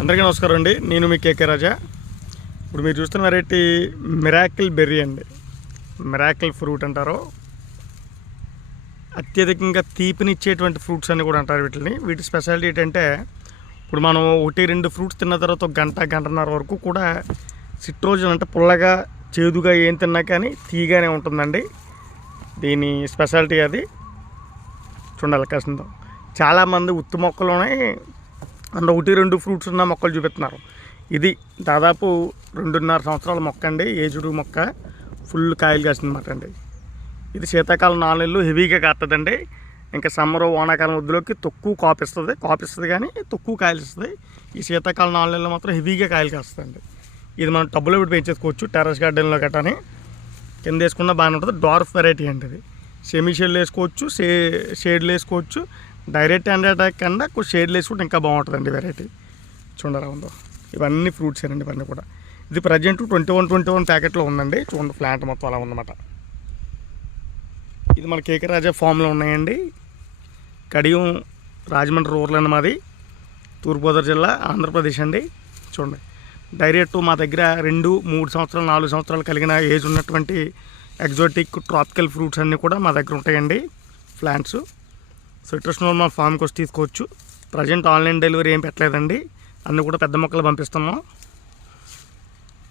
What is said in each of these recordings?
అందరికీ నమస్కారం అండి. నేను మీ కేకే రాజా. ఇప్పుడు మీరు చూస్తున్న వెరైటీ మిరాకిల్ బెర్రీ అండి. మిరాకిల్ ఫ్రూట్ అంటారు. అత్యధికంగా తీపినిచ్చేటువంటి ఫ్రూట్స్ అని కూడా అంటారు వీటిని. వీటి స్పెషాలిటీ ఏంటంటే, ఇప్పుడు మనం 1-2 ఫ్రూట్స్ తిన్న తర్వాత ఒక గంటన్నర వరకు కూడా సిట్రోజన్ అంటే పుల్లగా చేదుగా ఏం తిన్నా కానీ తీగానే ఉంటుందండి. దీని స్పెషాలిటీ అది. చూడాలి కాసిందో. చాలామంది ఉత్తి మొక్కలోనే అందులో 1-2 ఫ్రూట్స్ ఉన్న మొక్కలు చూపిస్తున్నారు. ఇది దాదాపు 2.5 సంవత్సరాల మొక్క అండి. ఏజుడు మొక్క, ఫుల్ కాయలు కాసిందన్నమాట అండి. ఇది శీతాకాలం 4 నెలలు హెవీగా కాస్తుందండి. ఇంకా సమ్మర్ వానాకాలం వద్దులోకి తక్కువ కాపిస్తుంది కానీ తక్కువ కాయలు ఇస్తుంది. ఈ శీతాకాలం 4 నెలలు మాత్రం హెవీగా కాయలు కాస్తుందండి. ఇది మనం టబ్బులో పెట్టి పెంచేసుకోవచ్చు, టెర్రస్ గార్డెన్లో గట్టని. కింద వేసుకున్న బాగానే ఉంటుంది. డార్ఫ్ వెరైటీ అండి ఇది. సెమీ షేడ్లు వేసుకోవచ్చు, షేడ్లు వేసుకోవచ్చు. డైరెక్ట్ హ్యాండ్ అటాక్ కన్నా షేడ్లు వేసుకుంటే ఇంకా బాగుంటుందండి వెరైటీ. చూడరా ఉందో, ఇవన్నీ ఫ్రూట్స్ అండి. ఇవన్నీ కూడా ఇది ప్రజెంట్ 21 ప్యాకెట్లో ఉందండి. చూడండి, ప్లాంట్ మొత్తం అలా ఉందన్నమాట. ఇది మన కేకే రాజా ఫామ్లో ఉన్నాయండి. కడియం రాజమండ్రి రూరల్ అండి మాది, తూర్పుగోదావరి జిల్లా, ఆంధ్రప్రదేశ్ అండి. చూడండి, డైరెక్ట్ మా దగ్గర 2-3 సంవత్సరాలు 4 సంవత్సరాలు కలిగిన ఏజ్ ఉన్నటువంటి ఎగ్జాటిక్ ట్రాపికల్ ఫ్రూట్స్ అన్నీ కూడా మా దగ్గర ఉంటాయండి, ప్లాంట్స్. సో ఇంట్రెస్ట్ ఉన్న మా ఫామ్కి వచ్చి తీసుకోవచ్చు. ప్రజెంట్ ఆన్లైన్ డెలివరీ ఏం పెట్టలేదండి, అన్నీ కూడా పెద్ద మొక్కలు పంపిస్తున్నాం.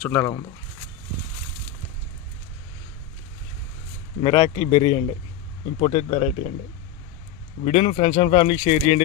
చూడాలి ఉందో, మిరాకిల్ బెర్రీ అండి, ఇంపోర్టెడ్ వెరైటీ అండి. వీడియోని ఫ్రెండ్స్ అండ్ ఫ్యామిలీకి షేర్ చేయండి.